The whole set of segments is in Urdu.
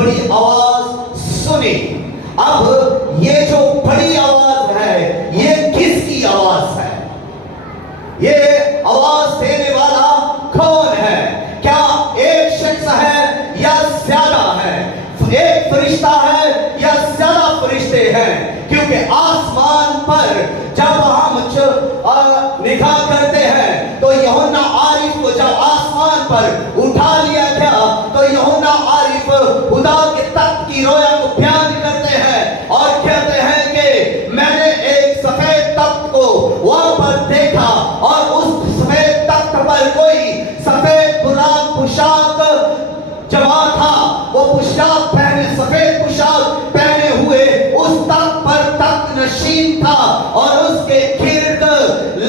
بڑی آواز سنی. اب یہ جو بڑی آواز ہے یہ کس کی آواز ہے؟ یہ آواز دینے والا کون ہے؟ کیا ایک شخص ہے یا زیادہ ہے؟ ایک فرشتہ ہے یا زیادہ فرشتے ہیں؟ کیونکہ آسمان پر جب ہم نگاہ کرتے ہیں تو یوحنا عارف کو جب آسمان پر اٹھا لیا گیا تو یوحنا عارف خدا کے تخت کی رویا کو بیان کرتے ہیں اور کہتے ہیں کہ میں نے ایک سفید تخت کو وہاں پر دیکھا اور اس سفید تخت پر کوئی سفید براق پوشاک جمع تھا. وہ پوشاک پہنے سفید پوشاک پہنے ہوئے اس تخت پر تخت نشین تھا اور اس کے گرد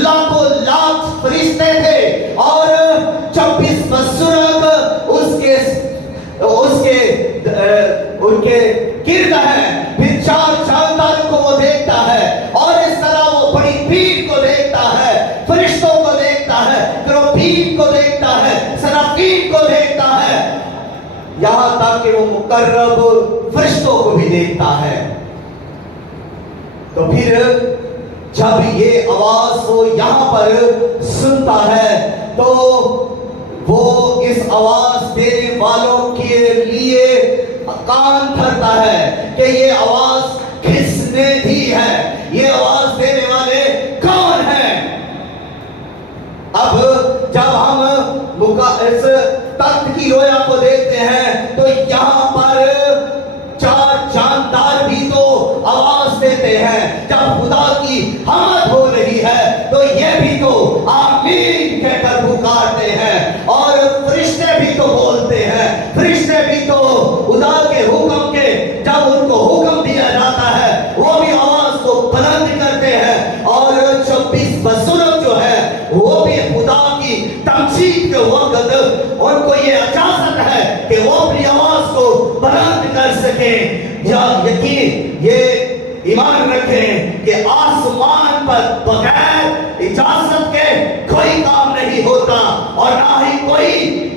لاکھوں لاکھ فرشتے تھے اور 24 بزرگ ان کے گرد ہیں. پھر 4 جانداروں کو وہ دیکھتا ہے اور اس طرح وہ بڑی بھیڑ کو دیکھتا ہے, فرشتوں کو دیکھتا ہے, کروبین کو دیکھتا ہے, سرافین کو دیکھتا ہے, یہاں تک کہ وہ مقرب فرشتوں کو بھی دیکھتا ہے. تو پھر جب یہ آواز کو یہاں پر سنتا ہے تو وہ اس آواز دینے والوں کے لیے کان دھرتا ہے کہ یہ آواز کس نے دی ہے, یہ آواز دینے والے کون ہیں. اب جب ہم اس تخت کی رویا کو دیکھتے ہیں تو یہاں پر 4 جاندار بھی تو آواز دیتے ہیں. جب خدا کی حمد ہو رہی ہے تو یہ بھی تو آمین کہہ کر پکارتے ہیں اور فرشتے بھی تو بولتے ہیں. فرشتے بھی تو خدا کے حکم کے جب ان کو حکم دیا جاتا ہے وہ بھی آواز کو بلند کرتے ہیں اور 24 بزرگ جو ہے وہ بھی خدا کی تمجید کے وقت ان کو یہ اجازت ہے کہ وہ اپنی آواز کو بلند کر سکیں. یا یقین یہ ایمان رکھیں کہ آسمان پر بغیر اجازت کے کوئی کام نہیں ہوتا اور نہ ہی کوئی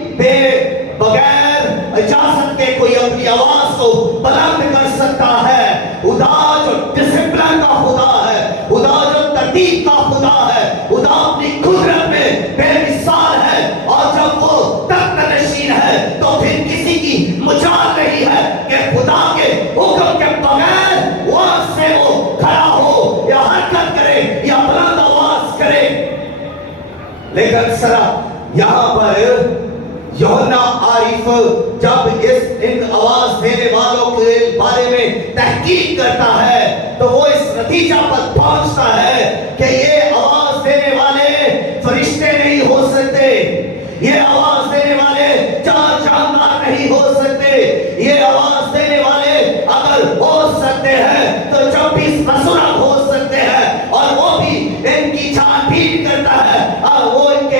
بغیر اجازت کے کوئی اپنی آواز کو بلند کر سکتا ہے. خدا جو ڈسپلن کا خدا ہے, خدا جو ترتیب کا خدا ہے, خدا اپنی قدرت میں بے مثال ہے اور جب وہ تخت نشین ہے تو پھر کسی کی مجال نہیں ہے کہ خدا کے حکم کے بغیر وہاں سے وہ کھڑا ہو یا حرکت کرے یا بلند آواز کرے. لیکن سرا یہاں پر یوحنا عارف جب ان آواز دینے والوں کے بارے میں تحقیق کرتا ہے تو وہ اس نتیجہ پر پہنچتا ہے کہ یہ آواز دینے والے فرشتے نہیں ہو سکتے, یہ آواز دینے والے 4 جاندار نہیں ہو سکتے, یہ آواز دینے والے اگر ہو سکتے ہیں تو 24 بزرگ ہو سکتے ہیں اور وہ بھی ان کی چھان بھیڑ کرتا ہے. وہ ان کے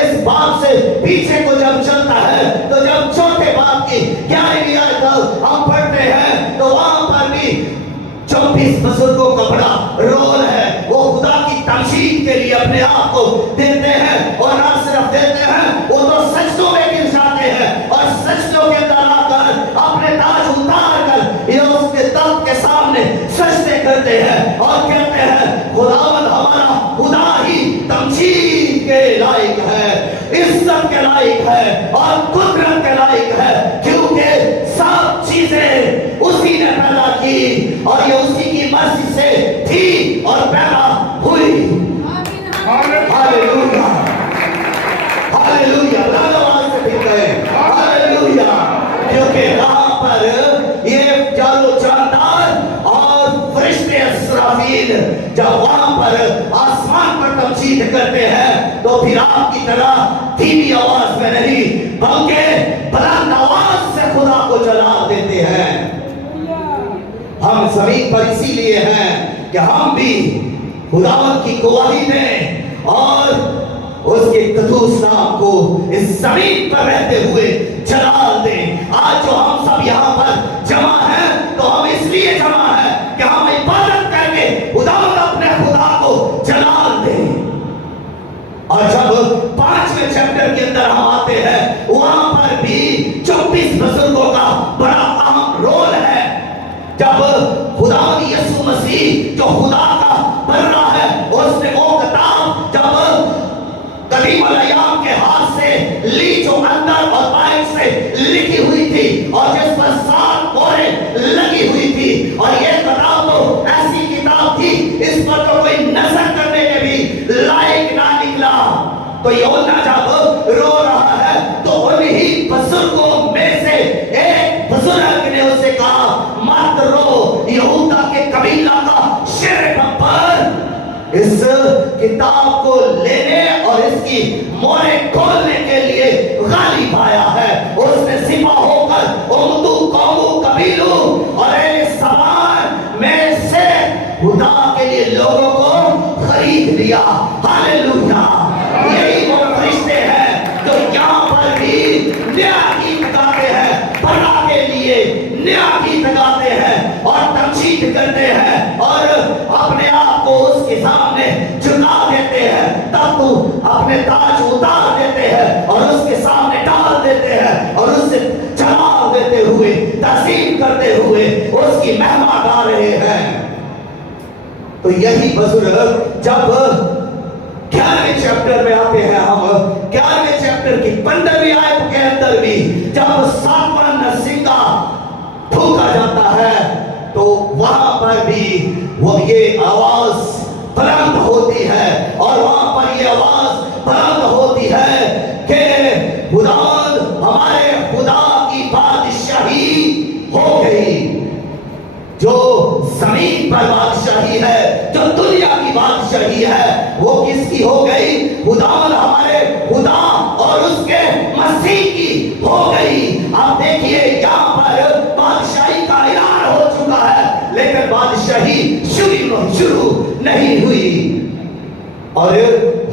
اس بات سے پیچھے کو جب چلتا ہے تو جب چوتھے باب کی 11ویں آیت ہم پڑھتے ہیں تو وہاں پر بھی 24 بزرگوں کا بڑا رول ہے. وہ خدا کی تمجید کے لیے اپنے آپ کو دیتے ہیں اور نہ صرف دیتے ہیں وہ تو سجدوں میں گر جاتے ہیں اور سجدوں کے اندر آ کر اپنے تاج اتار کر یہ اس کے تخت کے سامنے سجدے کرتے ہیں اور کہتے ہیں خداوند ہمارا خدا ہی تمجید کے لائق ہے, عزت کے لائق ہے اور قدرت کے لائق ہے کیونکہ سب چیزیں اسی نے پیدا کی اور یہ اسی کی مرضی سے تھی اور پیدا ہوئی. ہاللویا ہاللویا, آواز سے پھر کہیں ہاللویا. کیونکہ یہاں پر یہ جالو جاندار اور فرشتے اسرافیل جب وہاں پر آسمان پر تمجید کرتے ہیں تو پھر آپ کی طرح دھیمی آواز میں نہیں بلکہ بلند آواز سے خدا کو جلال دیتے ہیں. ہم زمین پر اسی لیے ہیں کہ ہم بھی خداوند کی گواہی دیں اور اس کے قدوس نام کو اس زمین پر رہتے ہوئے جلال دیں. آج جو ہم سب یہاں پر جمع ہیں تو ہم اس لیے جمع ہیں کہ ہم عبادت کر کے خداوند اپنے خدا کو جلال دیں. اور جب 5ویں چیپٹر کے اندر ہم آتے ہیں وہاں پر بھی 24 بزرگوں کا بڑا مسیح جو خدا کا بننا ہے، اس نے وہ کتاب جب قدیم الایام کے ہاتھ سے لی جو اندر اور باہر سے لکھی ہوئی تھی اور جس پر 7 مہریں لگی ہوئی تھی، اور یہ کتاب تو ایسی کتاب تھی اس پر تو کوئی نظر کرنے کے بھی لائق نہ نکلا. تو یوحنا جب رو رہا ہے تو انہی بزرگوں میں سے ایک بزرگ نے اسے کہا مت رو، یہودا کے قبیلہ کا شیر گبر اس کتاب کو لینے اور اس کی مہریں کھولنے کے لیے غالب آیا ہے. اس نے سپاہ ہو کر امتوں قوموں قبیلوں اور اہل سامان میں سے خدا کے لیے لوگوں کو خرید لیا. ہاللویا. یہی وہ فرشتے ہیں جو یہاں پر بھی نیا گیت گاتے ہیں، بنا کے لیے نیا گیت گاتے ہیں اور تمجید کرتے ہیں اور اپنے آپ کو اس کے سامنے جھکا دیتے ہیں. تب تو اپنے تاج اتار دیتے ہیں اور اس کے سامنے ڈال دیتے ہیں اور اس سے جلال دیتے ہوئے تعظیم کرتے ہوئے اس کی مہما گا رہے ہیں. تو یہی بزرگ جب 11ویں چیپٹر میں آتے ہیں، ہم 11ویں چیپٹر کی 15ویں آیت کے اندر بھی جب 7واں نسنگا پھونکا جاتا ہے تو وہاں پر بھی وہ یہ آواز بلند ہوتی ہے اور وہاں پر یہ آواز بلند ہوتی ہے کہ خداوند ہمارے خدا کی بادشاہی ہو گئی. جو زمین پر بادشاہی ہے، جو دنیا کی بادشاہی ہے، وہ کس کی ہو گئی؟ خداوند ہمارے خدا اور اس کے مسیح کی ہو گئی. آپ دیکھیے یہاں پر بادشاہی کا اعلان ہو چکا ہے لیکن بادشاہی شروع نہیں ہوئی. اور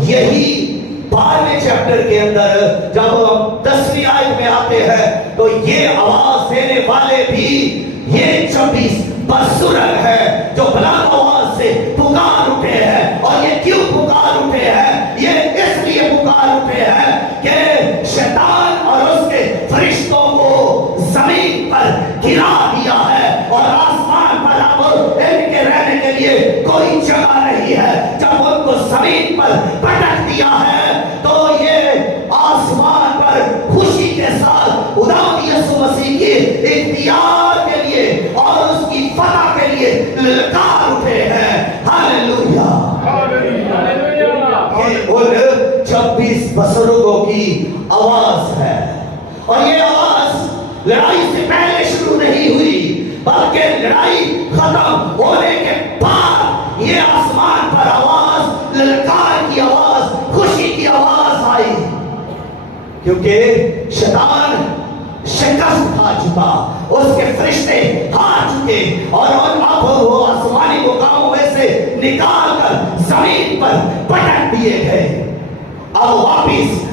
یہی 12ویں چیپٹر کے اندر جب ہم 10ویں آیت میں آتے ہیں تو یہ آواز دینے والے بھی یہ 24 بزرگ ہے جو بلند آواز سے پکار اٹھے ہیں. اور یہ کیوں پکار اٹھے ہیں؟ یہ اس لیے پکار اٹھے ہیں کہ شیطان اور اس کے فرشتوں کو زمین پر گرا دیا ہے اور آسمان پر اب ان کے رہنے کے لیے کوئی جگہ نہیں ہے. جب ان کو زمین پر پٹک دیا ہے تو یہ آسمان پر خوشی کے ساتھ خدا یسوع مسیح کے اختیار کے لیے اور اس کی فتح کے لیے للکار اٹھے ہیں. ہاللویا. یہ ان 26 بزرگوں کی آواز ہے اور یہ آواز لڑائی سے پہلے شروع نہیں ہوئی بلکہ لڑائی ختم ہونے کے بعد یہ آسمان پر آواز، للکار کی آواز، خوشی کی آواز آئی. کیونکہ شیطان شکست کھا چکا، اس کے فرشتے ہار چکے اور اب وہ آسمانی مقاموں میں سے نکال کر زمین پر پٹک دیے گئے. اب واپس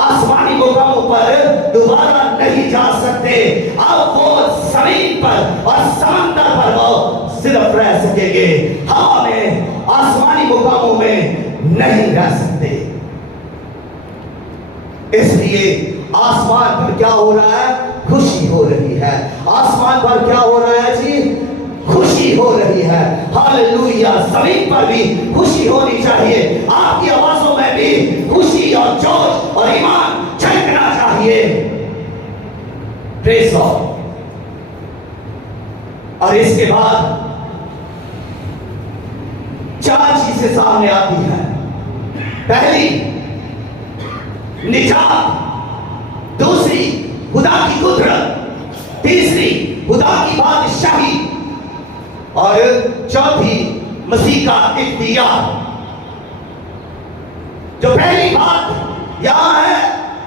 آسمانی مقاموں پر دوبارہ نہیں جا سکتے. اب وہ زمین پر اور سمندر پر وہ صرف رہ سکیں گے، ہوا میں آسمانی مقاموں میں نہیں رہ سکتے. اس لیے آسمان پر کیا ہو رہا ہے؟ خوشی ہو رہی ہے. آسمان پر کیا ہو رہا ہے جی؟ خوشی ہو رہی ہے. ہاللویا. زمین پر بھی خوشی ہونی چاہیے. آپ کی آوازوں میں بھی خوشی اور جوش اور ایمان چھلکنا چاہیے. پریز گاڈ. اور اس کے بعد 4 چیزیں سامنے آتی ہیں. پہلی نجات، دوسری خدا کی قدرت، تیسری خدا کی بادشاہی اور چوتھی مسیح کا اختیار. جو پہلی بات یہاں ہے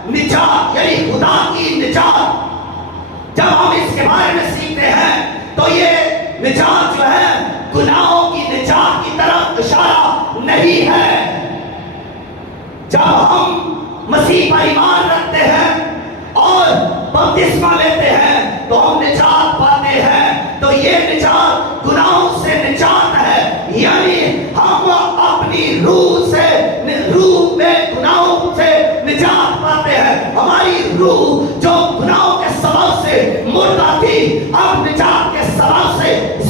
نجات یعنی خدا کی نجات. جب ہم اس کے بارے میں سیکھتے ہیں تو یہ نجات جو ہے گناہوں کی نجات کی طرف اشارہ نہیں ہے. جب ہم مسیح پر ایمان رکھتے ہیں اور بپتسمہ لیتے ہیں تو ہم نجات پاتے ہیں. تو یہ نجات گناہوں سے نجات ہے، یعنی ہم اپنی روح سے، روح میں گناہوں سے نجات پاتے ہیں. ہماری روح جو گناہوں کے سبب سے مردہ تھی اب نجات کے سبب سے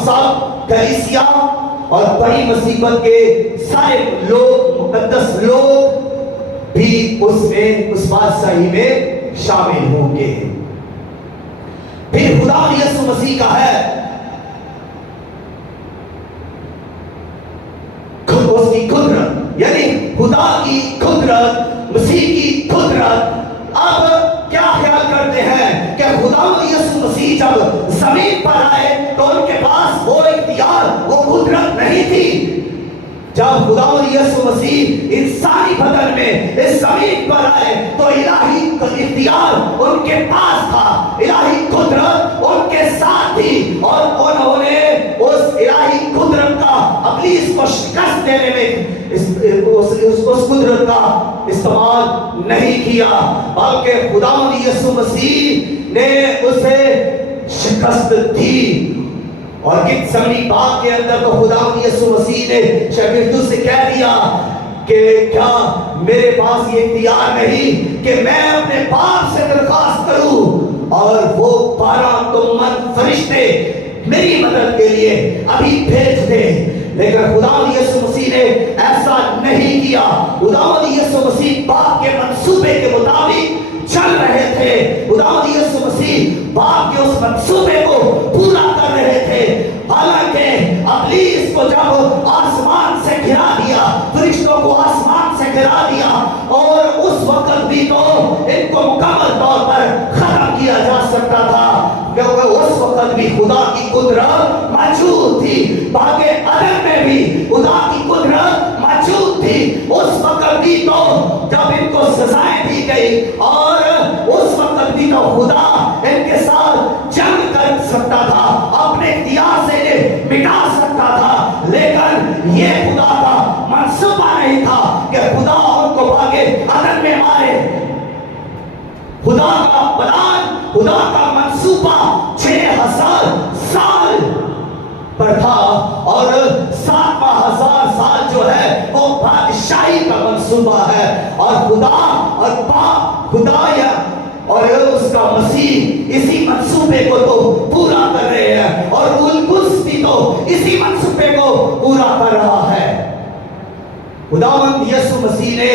امام صاحب، کلیسیا اور بڑی مصیبت کے سارے لوگ، مقدس لوگ بھی اس بادشاہی میں شامل ہوں گے۔ پھر خدا یسوع مسیح کا ہے اس کی قدرت، یعنی خدا کی قدرت، مسیح کی قدرت۔ اب کیا خیال کرتے ہیں کہ خدا یسوع مسیح جب زمین پر آئے تو ان کے پاس وہ اختیار، وہ قدرت نہیں تھی؟ جب خدا یسوع مسیح انسانی بدن میں اس زمین پر آئے تو الہی اختیار ان کے پاس تھا، الہی قدرت ان کے ساتھ تھی، اور انہوں نے اس الہی قدرت کا ابلیس کو شکست دینے میں اس قدرت کا استعمال نہیں کیا، بلکہ خدا یسوع مسیح نے اسے شکست دی۔ اور گتسمنی باغ کے اندر تو خدا یسوع مسیح نے شاگردوں سے کہہ دیا کہ کیا میرے پاس یہ اختیار نہیں کہ میں اپنے باپ سے درخواست کروں اور وہ 12 فرشتے میری مدد کے لیے ابھی بھیج دے؟ لیکن خدا یسوع مسیح نے ایسا نہیں کیا۔ خدا یسوع مسیح باپ کے منصوبے کے مطابق چل رہے تھے، خدا یسوع مسیح باپ کے اس منصوبے کو پورا کر رہے تھے۔ حالانکہ ابلیس کو جب آسمان سے گرا دیا، فرشتوں کو آسمان سے گرا دیا، اور اس وقت بھی تو ان کو مکمل طور پر ختم کیا جا سکتا تھا، کیونکہ اس وقت بھی خدا کی قدرت موجود تھی، باغ عدن میں بھی خدا کی قدرت موجود تھی۔ اس وقت بھی تو جب ان کو سزائیں دی گئی، اور اس وقت بھی تو خدا ان کے ساتھ جنگ کر سکتا تھا، اپنے اختیار سے مٹا سکتا تھا، لیکن یہ خدا کا منصوبہ نہیں تھا کہ خدا ان کو باغ عدن میں مارے۔ خدا کا پلان، خدا کا منصوبہ 6000 سال پر تھا، اور 7000 سال جو ہے وہ بادشاہی کا منصوبہ ہے، اور خدا اور باپ، خدا یا اور اس کا مسیح اسی منصوبے کو تو پورا کر رہے ہیں، اور القدس بھی تو اسی منصوبے کو پورا کر رہا ہے۔ خداوند یسوع مسیح نے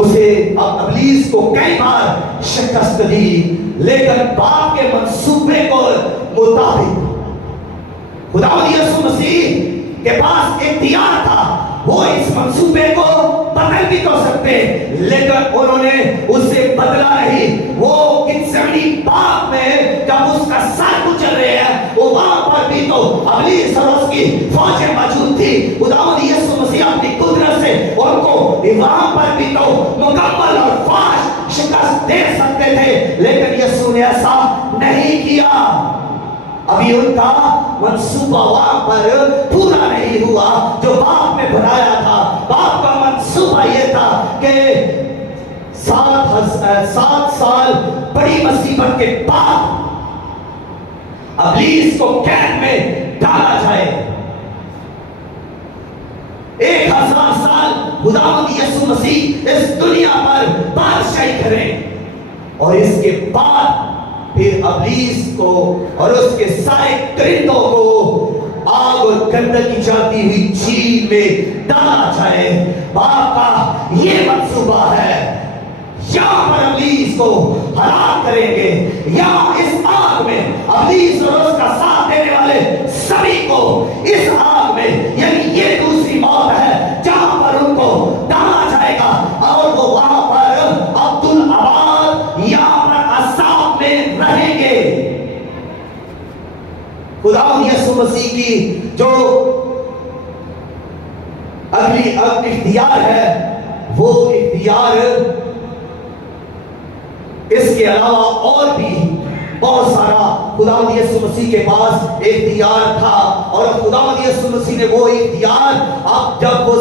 اسے ابلیس کو کئی بار شکست دی، لیکن باپ کے منصوبے کو مطابق خداوند یسوع مسیح کے پاس اختیار تھا، وہ اس منصوبے کو بدل بھی تو سکتے، لیکن انہوں نے اسے بدلا نہیں۔ وہ گتسمنی باغ میں جب اس کا سر کچل رہے ہیں، وہ وہاں پر بھی تو ابلیس اور اس کی فوجیں موجود تھی۔ خداوند یسوع مسیح اپنی قدرت سے ان کو وہاں پر بھی تو مکمل اور فاش شکست دے سکتے تھے، لیکن یسوع نے ایسا نہیں کیا۔ ابھی ان کا منصوبہ وہاں پر پورا نہیں ہوا جو باپ نے بنایا تھا۔ باپ کا منصوبہ یہ تھا کہ 7 سال بڑی مصیبت کے بعد ابلیس کو قید میں ڈالا جائے، 1000 سال خداوند یسوع مسیح اس دنیا پر بادشاہی کریں، اور اس کے بعد پھر ابلیس کو اور اس کے سارے درندوں کو آگ اور گندگی جاتی ہوئی جھیل میں ڈالا جائے۔ باپ کا یہ منصوبہ ہے، یہاں پر ابلیس کو ہلاک کریں گے، یہاں اس آگ میں ابلیس اور اس کا ساتھ دینے والے سبھی کو اس آگ میں، یعنی یہ دوسری موت ہے جہاں پر ان کو ڈالا جائے گا، اور وہ وہاں پر عبدالآباد یہاں پر عذاب میں رہیں گے۔ خداوند یسوع مسیح کی جو اگلی اختیار ہے، وہ اختیار اس کے علاوہ اور بھی بہت سارا خداوند یسوع مسیح کے پاس اختیار تھا، اور خداوند یسوع مسیح نے وہ اختیار اب جب وہ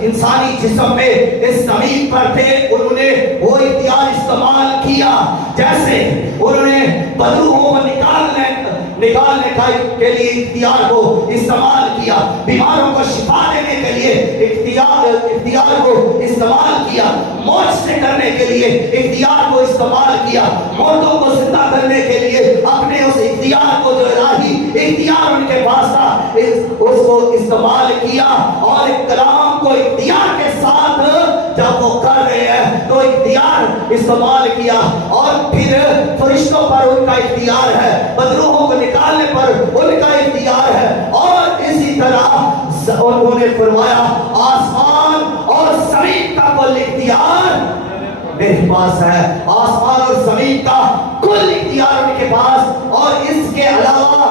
انسانی جسم میں اس زمین پر تھے، انہوں نے وہ اختیار استعمال کیا، جیسے انہوں نے بدروحوں کو نکالنے کے لیے اختیار کو استعمال کیا، بیماروں کو شفا دینے کے لیے اختیار کو استعمال کیا، معجزے کرنے کے لیے اختیار کو استعمال کیا، مردوں کو زندہ کرنے کے لیے اپنے اس اختیار کو جو الہی اختیار ان کے پاس تھا، اس کو استعمال کیا اور کلام کو اختیار کے ساتھ جب وہ کر رہے ہیں تو اختیار استعمال کیا، اور پھر فرشتوں پر ان کا اختیار ہے، بدروحوں کو نکالنے پر ان کا اختیار ہے، اور اسی طرح انہوں نے فرمایا آسمان اور زمین کا کل اختیار میرے پاس ہے، آسمان اور زمین کا کل اختیار ان کے پاس، اور اس کے علاوہ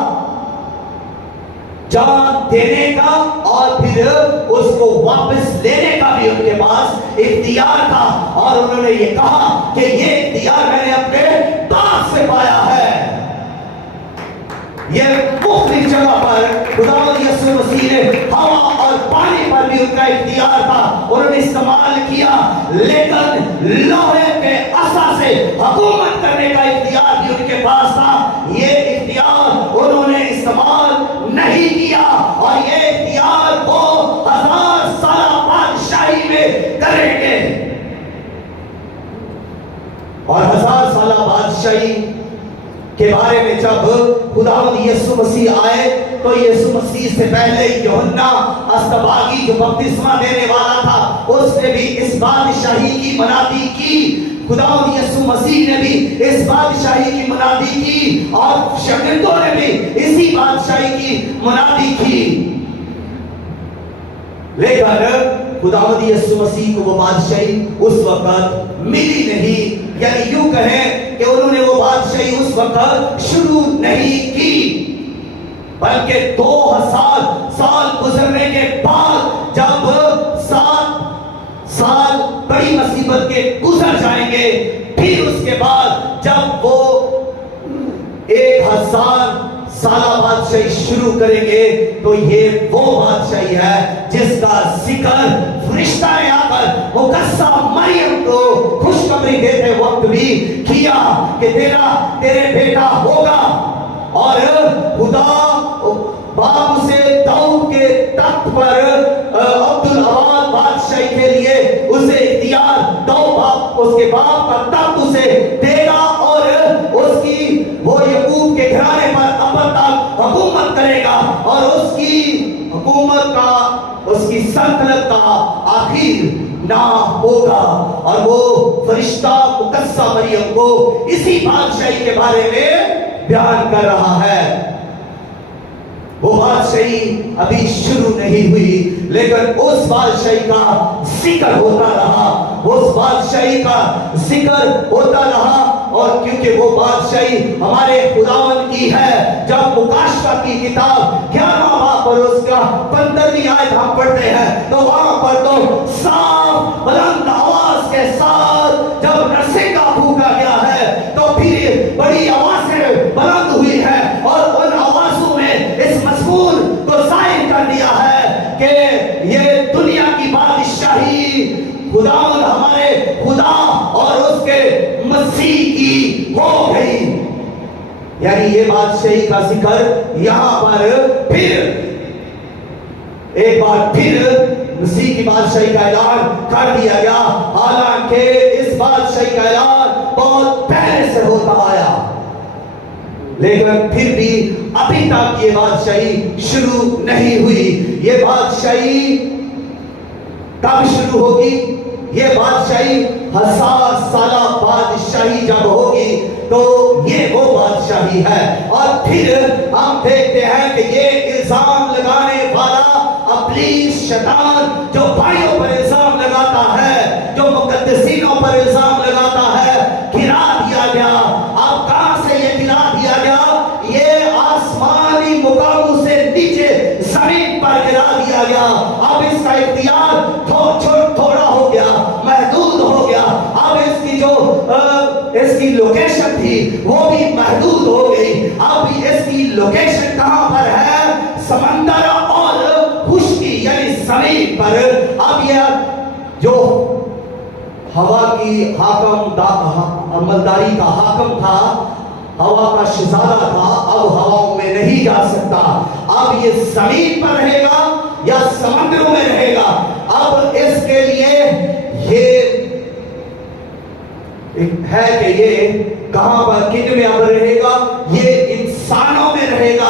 جان دینے کا اور پھر اس کو واپس لینے کا بھی ان کے پاس اختیار تھا، اور انہوں نے یہ کہا کہ یہ اختیار میں نے اپنے باپ سے پایا ہے۔ یہ مختلف جگہ پر خداوند یسوع مسیح نے ہوا اور پانی پر بھی ان کا اختیار تھا، انہوں نے استعمال کیا، لیکن لوہے کے عصا سے حکومت کرنے کا اختیار بھی ان کے پاس تھا، یہ اختیار انہوں نے استعمال نہیں کیا، اور یہ اختیار وہ 1000 سالہ بادشاہی میں کریں گے، اور 1000 سالہ بادشاہی کے بارے میں جب خداوند یسوع مسیح آئے تو یسوع مسیح سے پہلے یوحنا اصطباغی جو بپتسمہ دینے والا تھا اس نے بھی اس بادشاہی کی منادی کی، خداوند یسوع مسیح نے بھی اس بادشاہی کی منادی کی، اور شاگردوں نے بھی اسی بادشاہی کی منادی کی، لیکن خداوند یسوع مسیح کو وہ بادشاہی اس وقت ملی نہیں، یعنی یوں کہیں کہ انہوں نے وہ بادشاہی اس وقت شروع نہیں کی، بلکہ 2000 سال گزرنے کے بعد جب 7 سال بڑی مصیبت کے گزر جائیں گے، پھر اس کے بعد جب وہ 1000 سالہ بادشاہی شروع کریں گے تو یہ وہ بادشاہی ہے جس کا ذکر فرشتہ نے آ کر مقدسہ مریم کو خوشخبری دیتے وقت بھی کیا کہ تیرے بیٹا ہوگا، اور خدا باپ سے داؤد کے تخت پر عبدالعوال بادشاہی کے لیے اسے اختیار اس کے باپ کا تخت اسے دے گا، اور اس کی وہ یعقوب کے گھرانے پر ابد تک حکومت کرے گا، اور اس کی حکومت کا اس کی سلطنت کا آخر نہ ہوگا، اور وہ فرشتہ مقدسہ مریم کو اسی بادشاہی کے بارے میں بیان کر رہا ہے۔ وہ بادشاہی ابھی شروع نہیں ہوئی، لیکن اس بادشاہی کا ذکر ہوتا رہا، اس بادشاہی کا ذکر ہوتا رہا، اور کیونکہ وہ بادشاہی ہمارے خداوند کی ہے، جب مکاشفہ کی کتاب 11واں باب اور اس کا 15ویں آیت ہم پڑھتے ہیں تو وہاں پر تو صاف بلند آواز کے ساتھ جب نرسنگا پھونکا گیا ہے تو پھر بڑی آوازیں بلند ہوئی ہے، اور ان آوازوں میں اس مضمون کو ظاہر کر دیا ہے کہ یہ دنیا کی بادشاہی خداوند ہمارے خدا اور اس کے مسیح کی ہو گئی، یعنی یہ بادشاہی کا ذکر یہاں پر پھر ایک بار پھر مسیح کی بادشاہی کا اعلان کر دیا گیا، حالانکہ اس بادشاہی کا اعلان بہت پہلے سے ہوتا آیا، لیکن پھر بھی ابھی تک یہ بادشاہی شروع نہیں ہوئی۔ یہ بادشاہی کب شروع ہوگی؟ یہ بادشاہی 1000 سالہ بادشاہی جب ہوگی تو یہ وہ بادشاہی ہے، اور پھر ہم دیکھتے ہیں کہ یہ الزام لگانے والا ابلیس شیطان جو بھائیوں پر الزام لگاتا ہے، جو مقدسینوں پر الزام لگاتا ہے، گرا دیا گیا۔ اب کہاں سے یہ گرا دیا گیا؟ یہ آسمانی مقاموں سے نیچے زمین پر گرا دیا گیا۔ اب اس کا اختیار تھوڑا ہو گیا، محدود ہو گیا، اب اس کی جو اس کی لوکیشن تھی وہ بھی محدود ہو گئی۔ اب اس کی لوکیشن کہاں پر ہے؟ سمندر اور خشکی یعنی زمین پر۔ اب یہ جو ہوا کی عملداری کا حاکم تھا، ہوا کا شہزادہ تھا، اب ہواؤں میں نہیں جا سکتا، اب یہ زمین پر رہے گا یا سمندروں میں رہے گا۔ اب اس کے لیے یہ ہے کہ یہ کہاں پر کن میں اب رہے گا؟ یہ انسانوں میں رہے گا،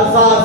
1000